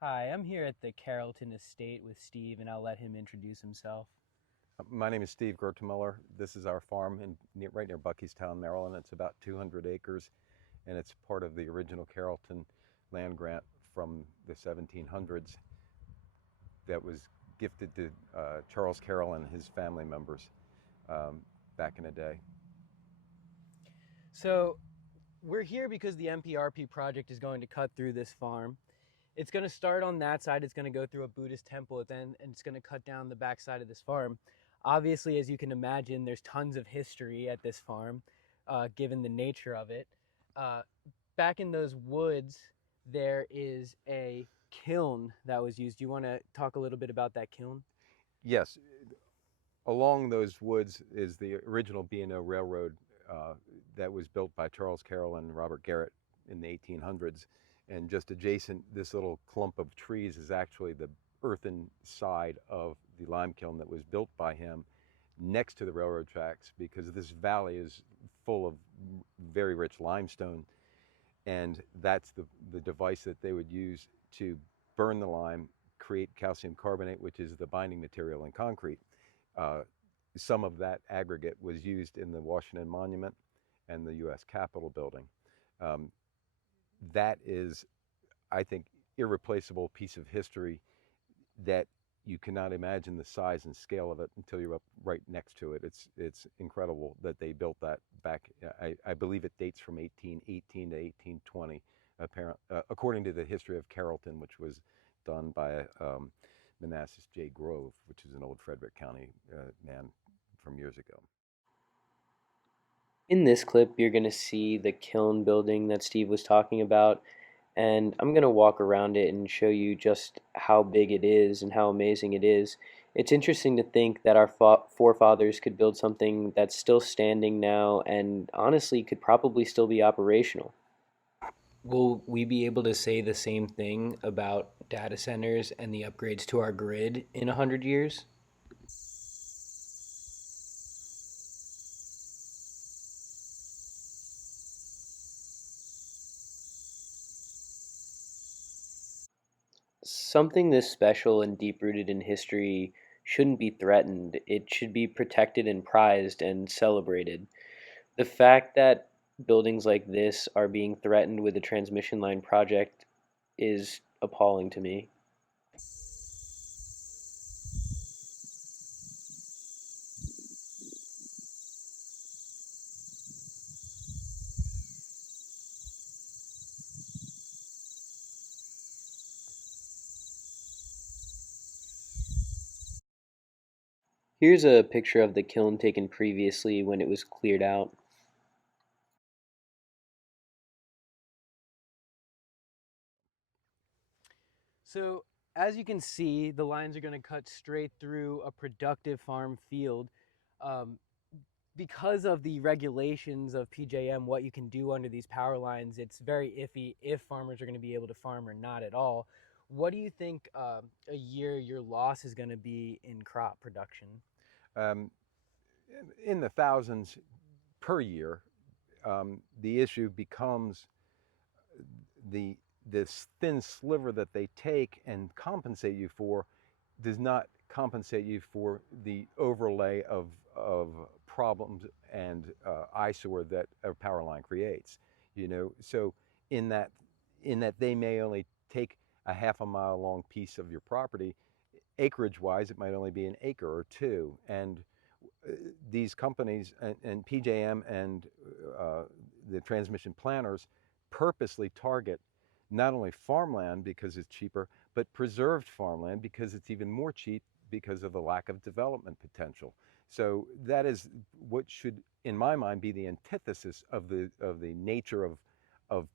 Hi, I'm here at the Carrollton estate with Steve, and I'll let him introduce himself. My name is Steve Gertemiller. This is our farm right near Buckystown, Maryland. It's about 200 acres, and it's part of the original Carrollton land grant from the 1700s that was gifted to Charles Carroll and his family members um, back in the day. So, we're here because the MPRP project is going to cut through this farm. It's going to start on that side, it's going to go through a Buddhist temple, and it's going to cut down the back side of this farm. Obviously, as you can imagine, there's tons of history at this farm, given the nature of it. Uh, Back in those woods, there is a kiln that was used. Do you want to talk a little bit about that kiln? Yes, along those woods is the original B&O Railroad uh, that was built by Charles Carroll and Robert Garrett in the 1800s. And just adjacent, this little clump of trees is actually the earthen side of the lime kiln that was built by him next to the railroad tracks, because this valley is full of very rich limestone. And that's the device that they would use to burn the lime, create calcium carbonate, which is the binding material in concrete. Uh, some of that aggregate was used in the Washington Monument and the U.S. Capitol building. Um, that is, I think, irreplaceable piece of history that you cannot imagine the size and scale of it until you're up right next to it. It's incredible that they built that back. I believe it dates from 1818 to 1820, according to the history of Carrollton, which was done by Manassas J. Grove, which is an old Frederick County man from years ago. In this clip, you're going to see the kiln building that Steve was talking about, and I'm going to walk around it and show you just how big it is and how amazing it is. It's interesting to think that our forefathers could build something that's still standing now and honestly could probably still be operational. Will we be able to say the same thing about data centers and the upgrades to our grid in 100 years? Something this special and deep rooted in history shouldn't be threatened. It should be protected and prized and celebrated. The fact that buildings like this are being threatened with the transmission line project is appalling to me. Here's a picture of the kiln taken previously when it was cleared out. So, as you can see, the lines are going to cut straight through a productive farm field. Um, because of the regulations of PJM, what you can do under these power lines, it's very iffy if farmers are going to be able to farm or not at all. What do you think a year your loss is going to be in crop production? Um, in the thousands per year. The issue becomes the this thin sliver that they take and compensate you for does not compensate you for the overlay of problems and eyesore that a power line creates. So in that in that they may only take a half a mile long piece of your property, acreage wise, it might only be an acre or two, and these companies and PJM and uh, the transmission planners purposely target not only farmland because it's cheaper, but preserved farmland because it's even more cheap because of the lack of development potential. So that is what should, in my mind, be the antithesis of the nature of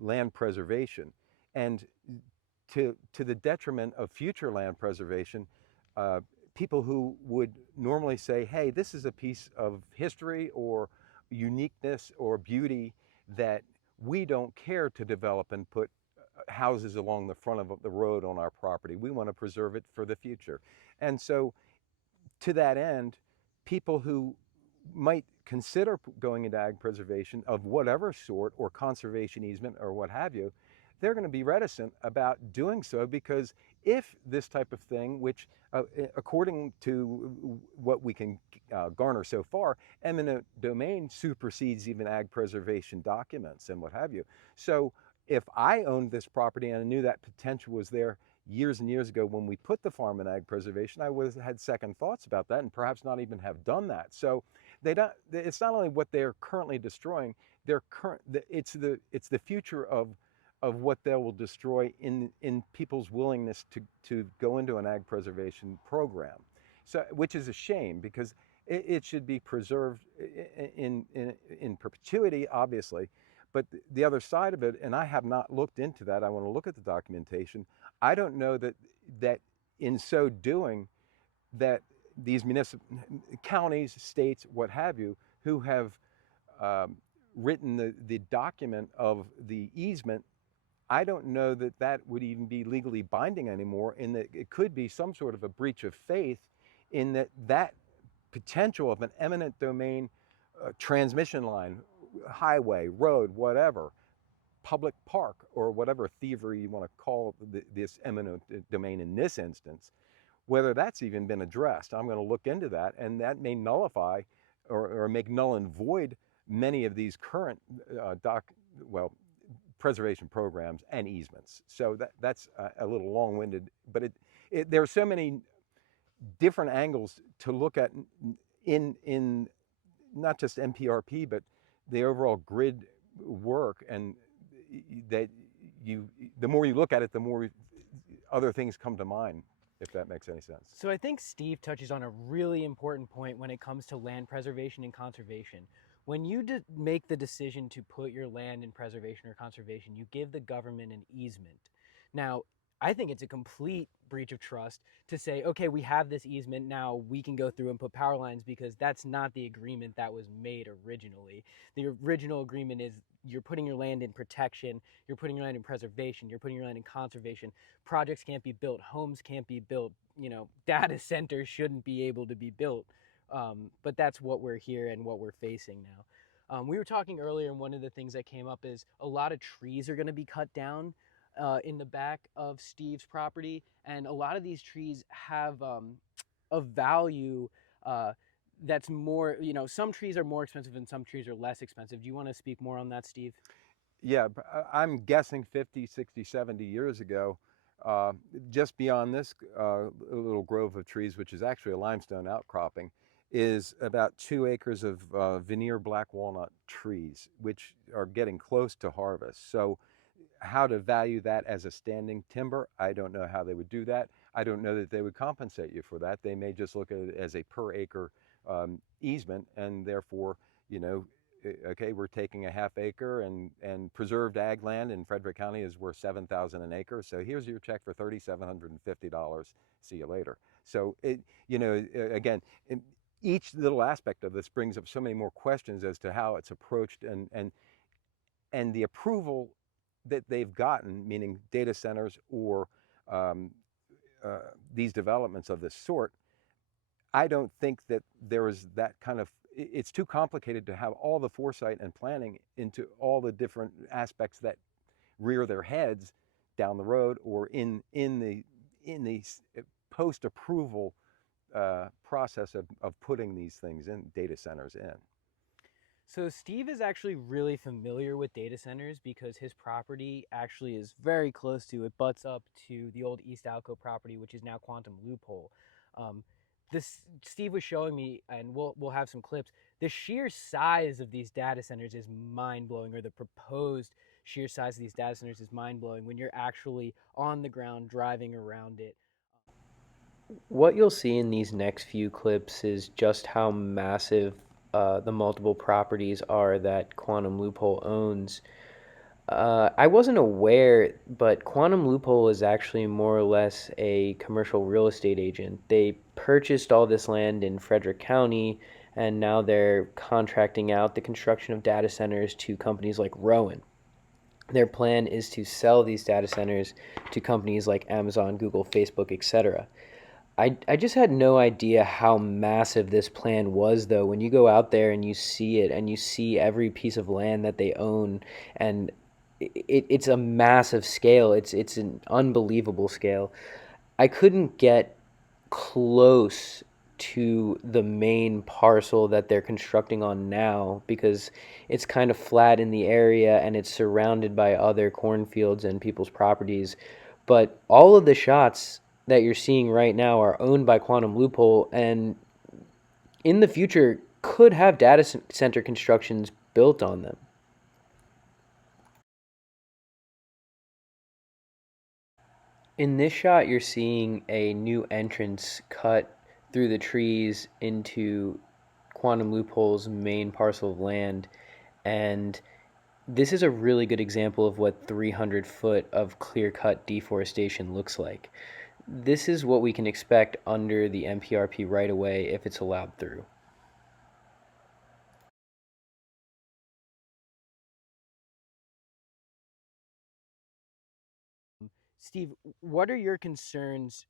land preservation, and to the detriment of future land preservation. Uh, People who would normally say, hey, this is a piece of history or uniqueness or beauty that we don't care to develop and put houses along the front of the road on our property. We want to preserve it for the future. And so, to that end, people who might consider going into ag preservation of whatever sort or conservation easement or what have you, they're going to be reticent about doing so, because if this type of thing, which according to what we can garner so far, eminent domain supersedes even ag preservation documents and what have you. So if I owned this property and I knew that potential was there years and years ago when we put the farm in ag preservation, I would have had second thoughts about that and perhaps not even have done that. So they don't, it's not only what they're currently destroying, it's the future of what they will destroy in people's willingness to go into an ag preservation program. So, which is a shame, because it should be preserved in perpetuity, obviously. But the other side of it, and I have not looked into that, I want to look at the documentation. I don't know that in so doing, that these counties, states, what have you, who have written the document of the easement, I don't know that that would even be legally binding anymore, in that it could be some sort of a breach of faith, in that potential of an eminent domain transmission line, highway, road, whatever, public park, or whatever thievery you want to call this eminent domain in this instance, whether that's even been addressed. I'm going to look into that, and that may nullify or make null and void many of these current preservation programs and easements. So that's a little long-winded, but there are so many different angles to look at in not just MPRP, but the overall grid work, and that the more you look at it, the more other things come to mind, if that makes any sense. So I think Steve touches on a really important point when it comes to land preservation and conservation. When you make the decision to put your land in preservation or conservation, you give the government an easement. Now, I think it's a complete breach of trust to say, okay, we have this easement, now we can go through and put power lines, because that's not the agreement that was made originally. The original agreement is you're putting your land in protection, you're putting your land in preservation, you're putting your land in conservation. Projects can't be built, homes can't be built, data centers shouldn't be able to be built. But that's what we're here and what we're facing now. We were talking earlier, and one of the things that came up is a lot of trees are going to be cut down in the back of Steve's property, and a lot of these trees have a value that's more, some trees are more expensive and some trees are less expensive. Do you want to speak more on that, Steve? Yeah, I'm guessing 50, 60, 70 years ago, just beyond this little grove of trees, which is actually a limestone outcropping, is about 2 acres of veneer black walnut trees, which are getting close to harvest. So how to value that as a standing timber, I don't know how they would do that. I don't know that they would compensate you for that. They may just look at it as a per acre easement, and therefore, okay, we're taking a half acre, and preserved ag land in Frederick County is worth $7,000 an acre. So here's your check for $3,750. See you later. So again, each little aspect of this brings up so many more questions as to how it's approached, and the approval that they've gotten, meaning data centers or these developments of this sort. I don't think that there is that kind of, it's too complicated to have all the foresight and planning into all the different aspects that rear their heads down the road, or in the post-approval process of putting these things in, data centers in. So Steve is actually really familiar with data centers, because his property actually is very close to, it butts up to the old East Alco property, which is now Quantum Loophole. Steve was showing me, and we'll have some clips, the sheer size of these data centers is mind-blowing, or the proposed sheer size of these data centers is mind-blowing when you're actually on the ground driving around it. What you'll see in these next few clips is just how massive the multiple properties are that Quantum Loophole owns. I wasn't aware, but Quantum Loophole is actually more or less a commercial real estate agent. They purchased all this land in Frederick County, and now they're contracting out the construction of data centers to companies like Rowan. Their plan is to sell these data centers to companies like Amazon, Google, Facebook, etc. I just had no idea how massive this plan was, though. When you go out there and you see it, and you see every piece of land that they own, and it's a massive scale. It's an unbelievable scale. I couldn't get close to the main parcel that they're constructing on now because it's kind of flat in the area and it's surrounded by other cornfields and people's properties. But all of the shots that you're seeing right now are owned by Quantum Loophole and in the future could have data center constructions built on them. In this shot, you're seeing a new entrance cut through the trees into Quantum Loophole's main parcel of land, and this is a really good example of what 300 foot of clear-cut deforestation looks like. This is what we can expect under the MPRP right away if it's allowed through. Steve, what are your concerns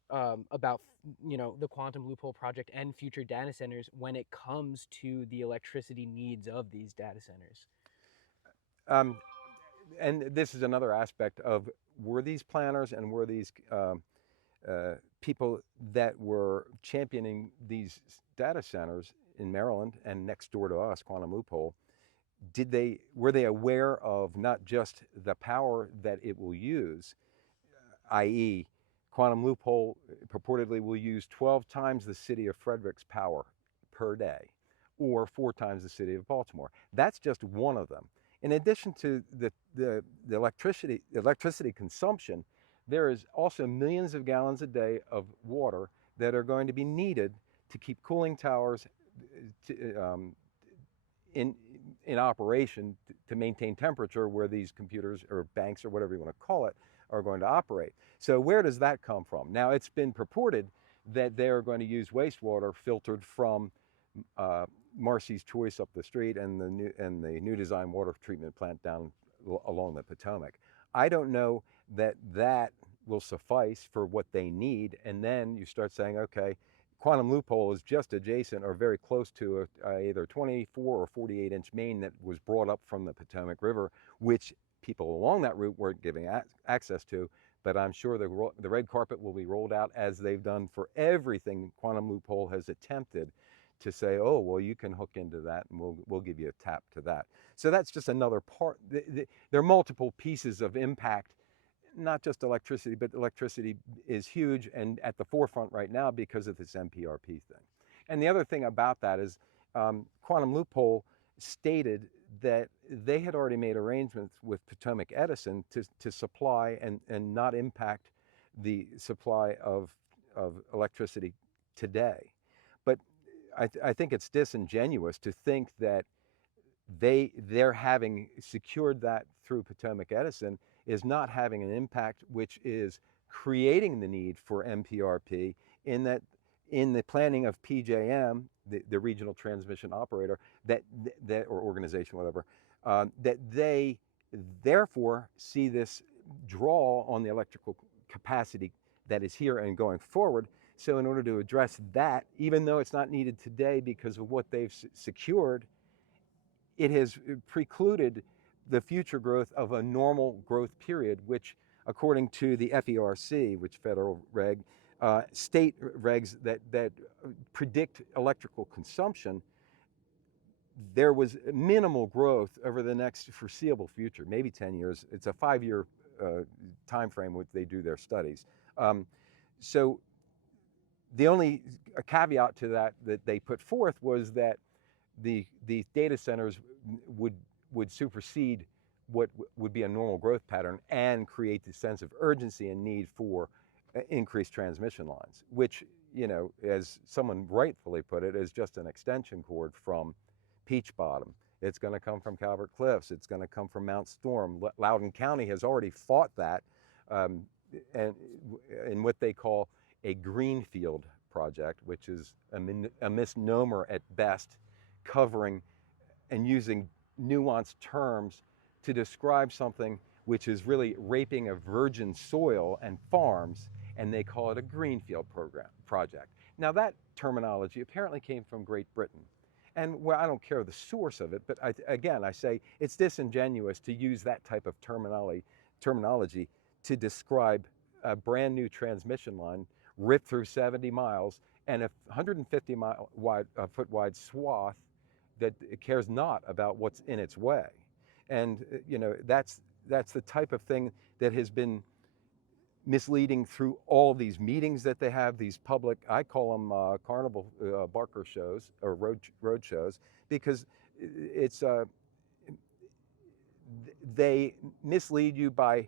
about the quantum loophole project and future data centers when it comes to the electricity needs of these data centers? Um, and this is another aspect of, were these planners and were these people that were championing these data centers in Maryland and next door to us, Quantum Loophole, were they aware of not just the power that it will use, i.e., Quantum Loophole purportedly will use 12 times the city of Frederick's power per day, or 4 times the city of Baltimore. That's just one of them. In addition to the electricity consumption, there is also millions of gallons a day of water that are going to be needed to keep cooling towers in, in operation to maintain temperature where these computers or banks or whatever you want to call it are going to operate. So where does that come from? Now, it's been purported that they are going to use wastewater filtered from Marcy's Choice up the street and the new design water treatment plant down along the Potomac. I don't know that that will suffice for what they need, and then you start saying, okay, Quantum Loophole is just adjacent or very close to either 24 or 48-inch main that was brought up from the Potomac River, which people along that route weren't giving access to. But I'm sure the red carpet will be rolled out, as they've done for everything Quantum Loophole has attempted to say, oh, well, you can hook into that and we'll give you a tap to that. So that's just another part. There are multiple pieces of impact, not just electricity, but electricity is huge and at the forefront right now because of this MPRP thing. And the other thing about that is Quantum Loophole stated that they had already made arrangements with Potomac Edison to supply and not impact the supply of electricity today. But I think it's disingenuous to think that they're having secured that through Potomac Edison is not having an impact, which is creating the need for MPRP in that in the planning of PJM, the regional transmission operator, that or organization, whatever, that they therefore see this draw on the electrical capacity that is here and going forward. So in order to address that, even though it's not needed today because of what they've secured, it has precluded the future growth of a normal growth period, which according to the FERC, which federal reg, state regs that predict electrical consumption, there was minimal growth over the next foreseeable future, maybe 10 years. It's a 5-year time frame which they do their studies. So the only caveat to that they put forth was that the data centers would supersede what would be a normal growth pattern and create the sense of urgency and need for increased transmission lines, which, as someone rightfully put it, is just an extension cord from Peach Bottom. It's going to come from Calvert Cliffs. It's going to come from Mount Storm. Loudoun County has already fought that and in what they call a greenfield project, which is a misnomer at best, covering and using nuanced terms to describe something which is really raping a virgin soil and farms, and they call it a greenfield project. Now that terminology apparently came from Great Britain, And well, I don't care the source of it, but again, I say it's disingenuous to use that type of terminology to describe a brand new transmission line ripped through 70 miles and a 150 foot wide swath that cares not about what's in its way. And that's the type of thing that has been misleading through all these meetings that they have, these public, I call them carnival barker shows or road shows, because it's they mislead you by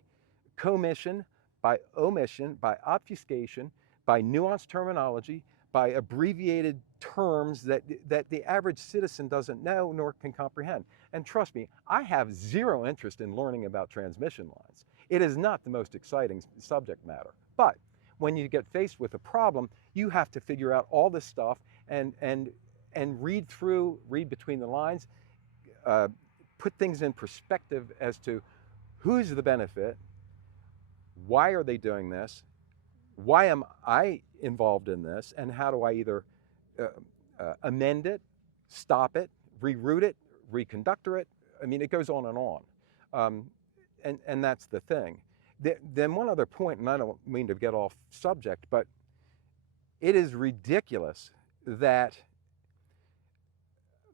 commission, by omission, by obfuscation, by nuanced terminology, by abbreviated terms that the average citizen doesn't know nor can comprehend. And trust me, I have zero interest in learning about transmission lines. It is not the most exciting subject matter. But when you get faced with a problem, you have to figure out all this stuff and read between the lines, put things in perspective as to who's the benefit, why are they doing this, why am I involved in this, and how do I either amend it, stop it, reroute it, reconductor it. I mean, it goes on and on. And that's the thing. Then one other point, and I don't mean to get off subject, but it is ridiculous that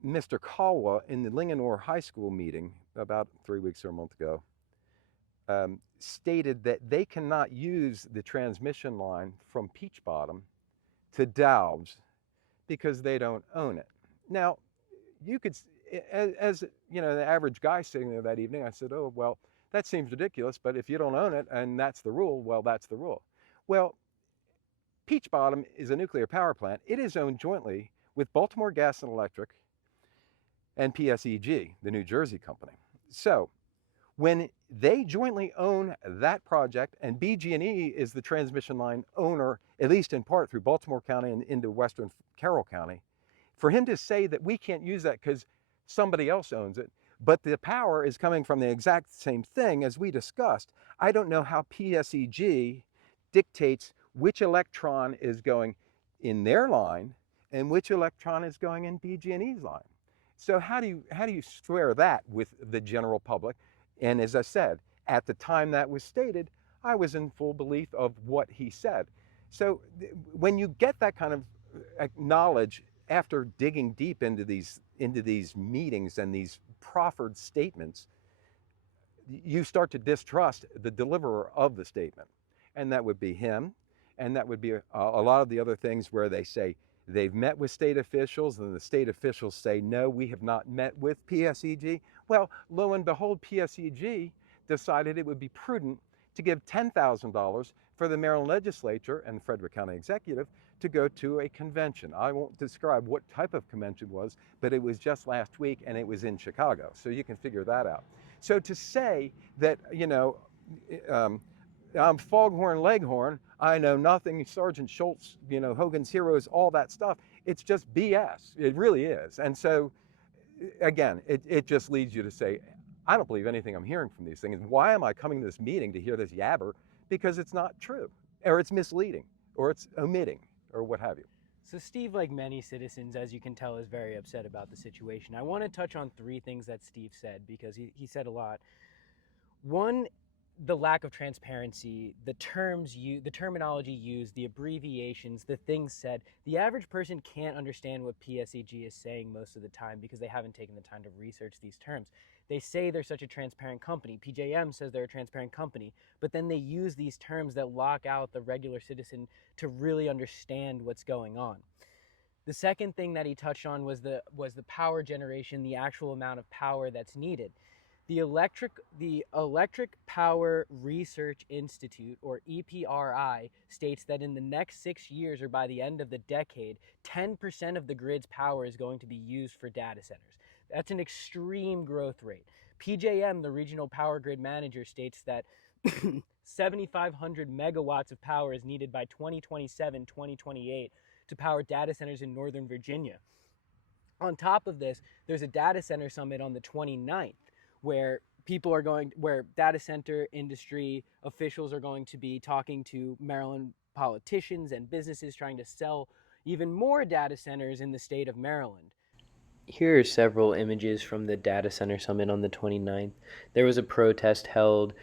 Mr. Kalwa in the Linganore High School meeting about 3 weeks or a month ago stated that they cannot use the transmission line from Peach Bottom to Doubs because they don't own it. Now, you could, as you know, the average guy sitting there that evening, I said, oh, well, that seems ridiculous, but if you don't own it and that's the rule, well, that's the rule. Well, Peach Bottom is a nuclear power plant. It is owned jointly with Baltimore Gas and Electric and PSEG, the New Jersey company. So when they jointly own that project, and BG&E is the transmission line owner, at least in part through Baltimore County and into western Carroll County, for him to say that we can't use that because somebody else owns it, but the power is coming from the exact same thing as we discussed, I don't know how PSEG dictates which electron is going in their line and which electron is going in BG&E's line. So how do you square that with the general public? And as I said, at the time that was stated, I was in full belief of what he said. So when you get that kind of knowledge after digging deep into these meetings and these proffered statements, you start to distrust the deliverer of the statement. And that would be him, and that would be a lot of the other things where they say they've met with state officials, and the state officials say, no, we have not met with PSEG. Well, lo and behold, PSEG decided it would be prudent to give $10,000 for the Maryland legislature and the Frederick County executive to go to a convention. I won't describe what type of convention it was, but it was just last week and it was in Chicago. So you can figure that out. So to say that, I'm Foghorn Leghorn, I know nothing, Sergeant Schultz, Hogan's Heroes, all that stuff, it's just BS. It really is. And so, again, it just leads you to say, I don't believe anything I'm hearing from these things. Why am I coming to this meeting to hear this yabber? Because it's not true, or it's misleading, or it's omitting, or what have you. So Steve, like many citizens, as you can tell, is very upset about the situation. I want to touch on three things that Steve said, because he said a lot. One, the lack of transparency, the terminology used, the abbreviations, the things said. The average person can't understand what PSEG is saying most of the time because they haven't taken the time to research these terms. They say they're such a transparent company. PJM says they're a transparent company, but then they use these terms that lock out the regular citizen to really understand what's going on. The second thing that he touched on was the power generation, the actual amount of power that's needed. The Electric Power Research Institute, or EPRI, states that in the next 6 years, or by the end of the decade, 10% of the grid's power is going to be used for data centers. That's an extreme growth rate. PJM, the regional power grid manager, states that 7,500 megawatts of power is needed by 2027, 2028 to power data centers in Northern Virginia. On top of this, there's a data center summit on the 29th where where data center industry officials are going to be talking to Maryland politicians and businesses trying to sell even more data centers in the state of Maryland. Here are several images from the data center summit on the 29th. There was a protest held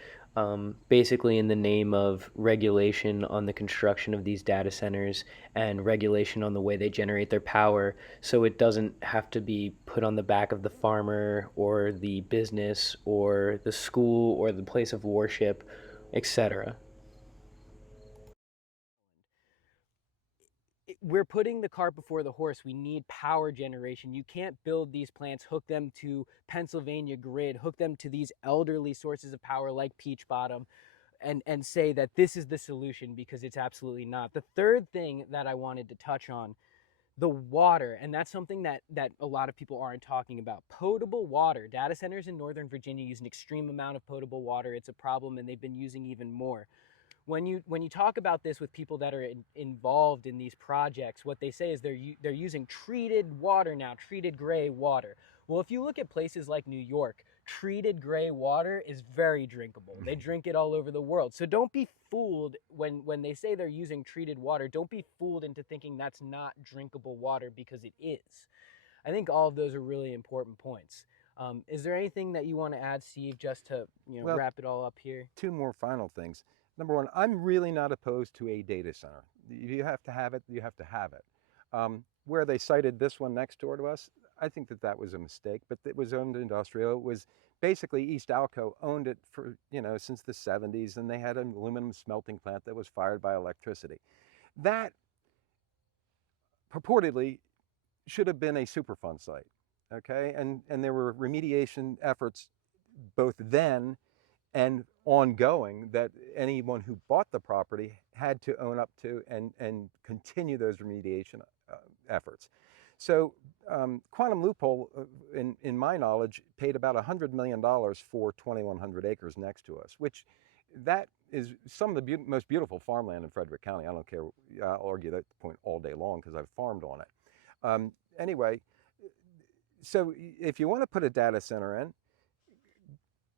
basically in the name of regulation on the construction of these data centers and regulation on the way they generate their power, so it doesn't have to be put on the back of the farmer or the business or the school or the place of worship, etc. We're putting the cart before the horse. We need power generation. You can't build these plants, hook them to Pennsylvania grid, hook them to these elderly sources of power like Peach Bottom, and say that this is the solution, because it's absolutely not. The third thing that I wanted to touch on, the water, and that's something that a lot of people aren't talking about. Potable water. Data centers in Northern Virginia use an extreme amount of potable water. It's a problem, and they've been using even more. When you talk about this with people that are involved in these projects, what they say is they're using treated water now, treated gray water. Well, if you look at places like New York, treated gray water is very drinkable. They drink it all over the world. So don't be fooled when they say they're using treated water. Don't be fooled into thinking that's not drinkable water, because it is. I think all of those are really important points. Is there anything that you want to add, Steve, just to Well, wrap it all up here? two more final things. Number one, I'm really not opposed to a data center. You have to have it, you have to have it. Where they cited this one next door to us, I think that was a mistake, but it was owned industrial. It was basically East Alco owned it for, since the 70s, and they had an aluminum smelting plant that was fired by electricity. That purportedly should have been a Superfund site, okay? And there were remediation efforts both then and ongoing that anyone who bought the property had to own up to and continue those remediation efforts. So Quantum Loophole, in my knowledge, paid about $100 million for 2,100 acres next to us, which that is some of the most beautiful farmland in Frederick County. I don't care. I'll argue that point all day long because I've farmed on it. Anyway, so if you want to put a data center in,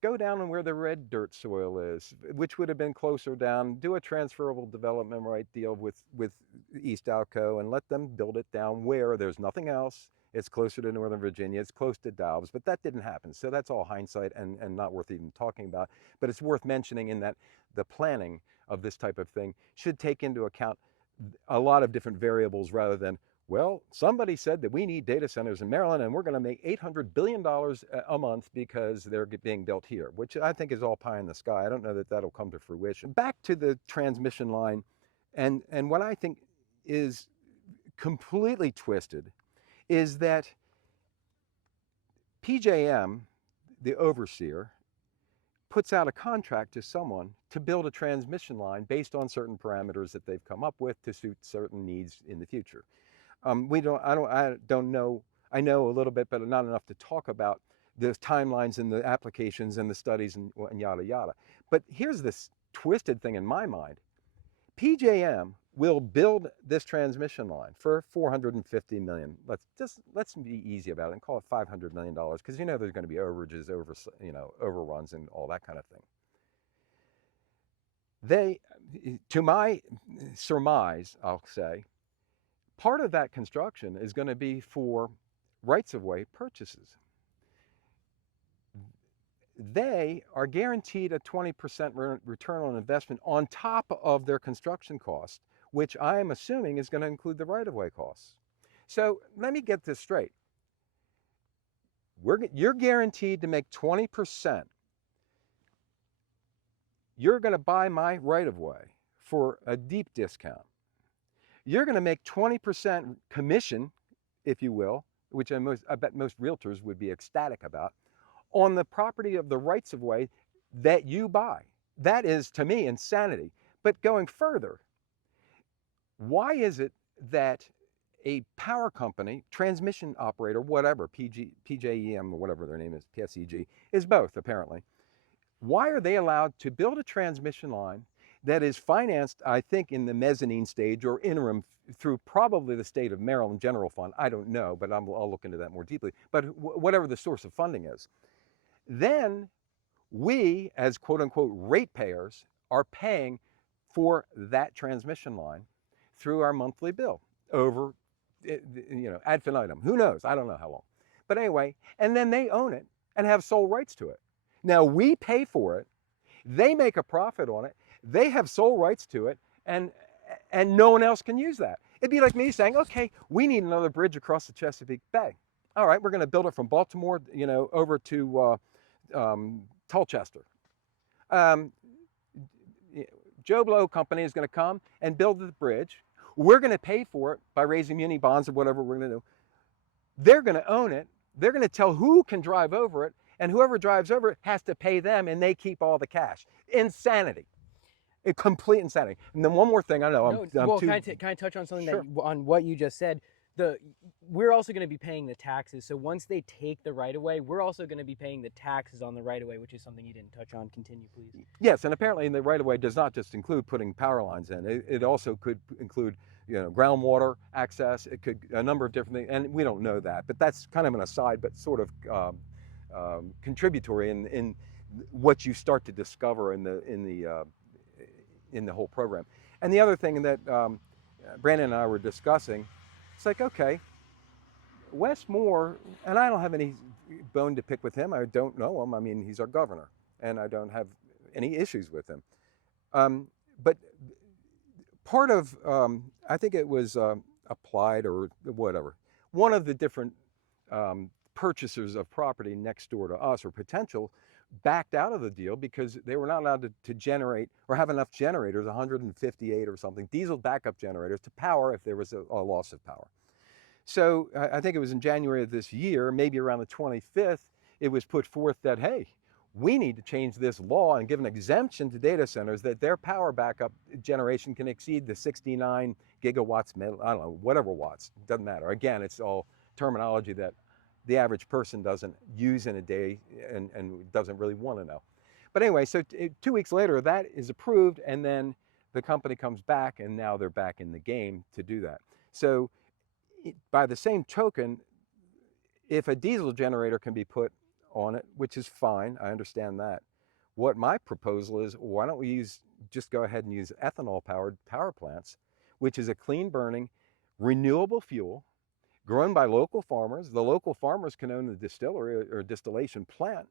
go down and where the red dirt soil is, which would have been closer down. Do a transferable development right deal with East Alco and let them build it down where there's nothing else. It's closer to Northern Virginia. It's close to Dobbs, but that didn't happen. So that's all hindsight and not worth even talking about. But it's worth mentioning in that the planning of this type of thing should take into account a lot of different variables rather than, well, somebody said that we need data centers in Maryland and we're going to make $800 billion a month because they're being built here, which I think is all pie in the sky. I don't know that that'll come to fruition. Back to the transmission line, and what I think is completely twisted is that PJM, the overseer, puts out a contract to someone to build a transmission line based on certain parameters that they've come up with to suit certain needs in the future. I don't know. I know a little bit, but not enough to talk about the timelines and the applications and the studies and yada yada. But here's this twisted thing in my mind. PJM will build this transmission line for $450 million. Let's be easy about it and call it $500 million, because there's going to be overages, overruns, and all that kind of thing. They, to my surmise, I'll say, part of that construction is going to be for rights-of-way purchases. They are guaranteed a 20% return on investment on top of their construction cost, which I am assuming is going to include the right-of-way costs. So let me get this straight. You're guaranteed to make 20%. You're going to buy my right-of-way for a deep discount. You're going to make 20% commission, if you will, which I bet most realtors would be ecstatic about, on the property of the rights of way that you buy. That is, to me, insanity. But going further, why is it that a power company, transmission operator, whatever, PJM or whatever their name is, PSEG, is both apparently, why are they allowed to build a transmission line that is financed, I think, in the mezzanine stage or interim through probably the state of Maryland General Fund? I don't know, but I'll look into that more deeply. But whatever the source of funding is, then we, as quote unquote ratepayers, are paying for that transmission line through our monthly bill over, ad infinitum. Who knows? I don't know how long. But anyway, and then they own it and have sole rights to it. Now we pay for it, they make a profit on it, they have sole rights to it, and no one else can use that. It'd be like me saying, okay, we need another bridge across the Chesapeake Bay. All right, we're going to build it from Baltimore, over to Tulchester. Joe Blow Company is going to come and build the bridge. We're going to pay for it by raising muni bonds or whatever we're going to do. They're going to own it. They're going to tell who can drive over it, and whoever drives over it has to pay them, and they keep all the cash. Insanity. Complete insanity. And then one more thing, I know can I touch on something Sure. on what you just said? We're also going to be paying the taxes. So once they take the right of way, we're also going to be paying the taxes on the right of way, which is something you didn't touch on. Continue, please. Yes, and apparently the right of way does not just include putting power lines in. It also could include groundwater access. It could a number of different things, and we don't know that. But that's kind of an aside, but sort of contributory in what you start to discover in the whole program. And the other thing that Brandon and I were discussing, it's like, okay, Wes Moore, and I don't have any bone to pick with him. I don't know him. I mean, he's our governor, and I don't have any issues with him. But part of, I think it was Applied or whatever, one of the different purchasers of property next door to us or potential backed out of the deal because they were not allowed to generate or have enough generators, 158 or something, diesel backup generators to power if there was a loss of power. So I think it was in January of this year, maybe around the 25th, it was put forth that, hey, we need to change this law and give an exemption to data centers that their power backup generation can exceed the 69 gigawatts, I don't know, whatever watts, doesn't matter. Again, it's all terminology that the average person doesn't use in a day and doesn't really want to know. But anyway, so 2 weeks later, that is approved, and then the company comes back, and now they're back in the game to do that. So by the same token, if a diesel generator can be put on it, which is fine, I understand that. What my proposal is, why don't we just go ahead and use ethanol-powered power plants, which is a clean burning, renewable fuel, grown by local farmers. The local farmers can own the distillery or distillation plant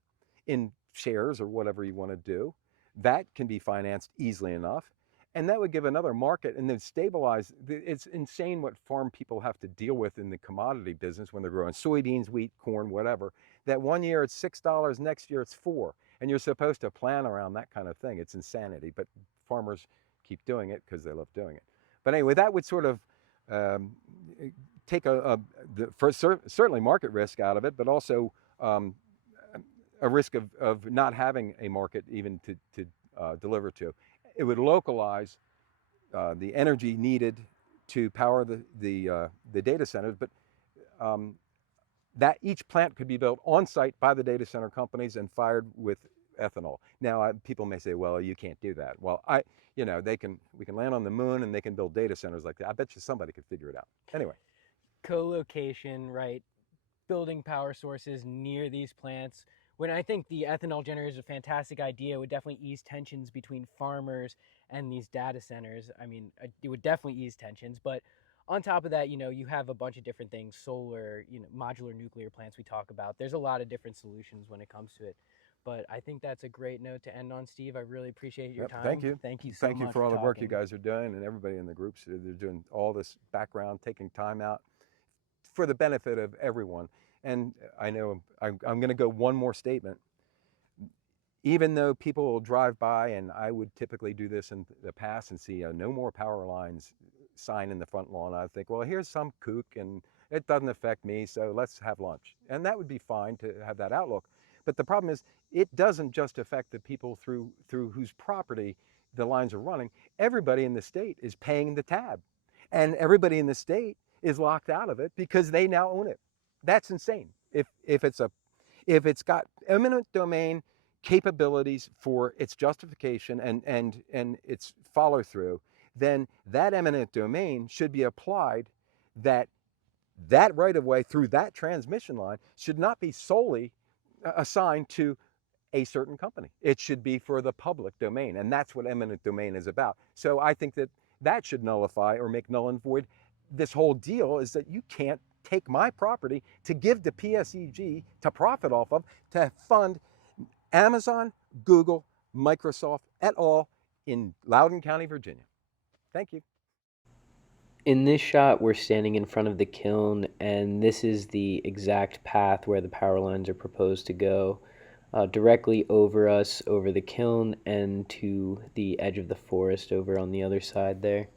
in shares or whatever you want to do. That can be financed easily enough. And that would give another market and then stabilize. It's insane what farm people have to deal with in the commodity business when they're growing soybeans, wheat, corn, whatever. That one year it's $6, next year it's $4. And you're supposed to plan around that kind of thing. It's insanity, but farmers keep doing it because they love doing it. But anyway, that would sort of take certainly market risk out of it, but also a risk of not having a market even to deliver to. It would localize the energy needed to power the data centers, but that each plant could be built on site by the data center companies and fired with ethanol. Now, people may say, well, you can't do that. Well, we can land on the moon and they can build data centers like that. I bet you somebody could figure it out. Anyway. Co-location, right? Building power sources near these plants. When I think the ethanol generator is a fantastic idea, it would definitely ease tensions between farmers and these data centers. I mean, it would definitely ease tensions, but on top of that, you have a bunch of different things, solar, modular nuclear plants we talk about. There's a lot of different solutions when it comes to it. But I think that's a great note to end on, Steve. I really appreciate your time. Thank you. Thank you so much. Thank you for all the work you guys are doing, and everybody in the groups. They're doing all this background, taking time out for the benefit of everyone. And I know I'm going to go one more statement. Even though people will drive by, and I would typically do this in the past and see a no more power lines sign in the front lawn, I think, well, here's some kook and it doesn't affect me, so let's have lunch. And that would be fine to have that outlook. But the problem is, it doesn't just affect the people through whose property the lines are running. Everybody in the state is paying the tab. And everybody in the state is locked out of it because they now own it. That's insane. If it's got eminent domain capabilities for its justification and its follow through, then that eminent domain should be applied. That right of way through that transmission line should not be solely assigned to a certain company. It should be for the public domain, and that's what eminent domain is about. So I think that should nullify or make null and void this whole deal, is that you can't take my property to give to PSEG to profit off of, to fund Amazon, Google, Microsoft, et al. In Loudoun County, Virginia. Thank you. In this shot, we're standing in front of the kiln, and this is the exact path where the power lines are proposed to go, directly over us, over the kiln, and to the edge of the forest over on the other side there.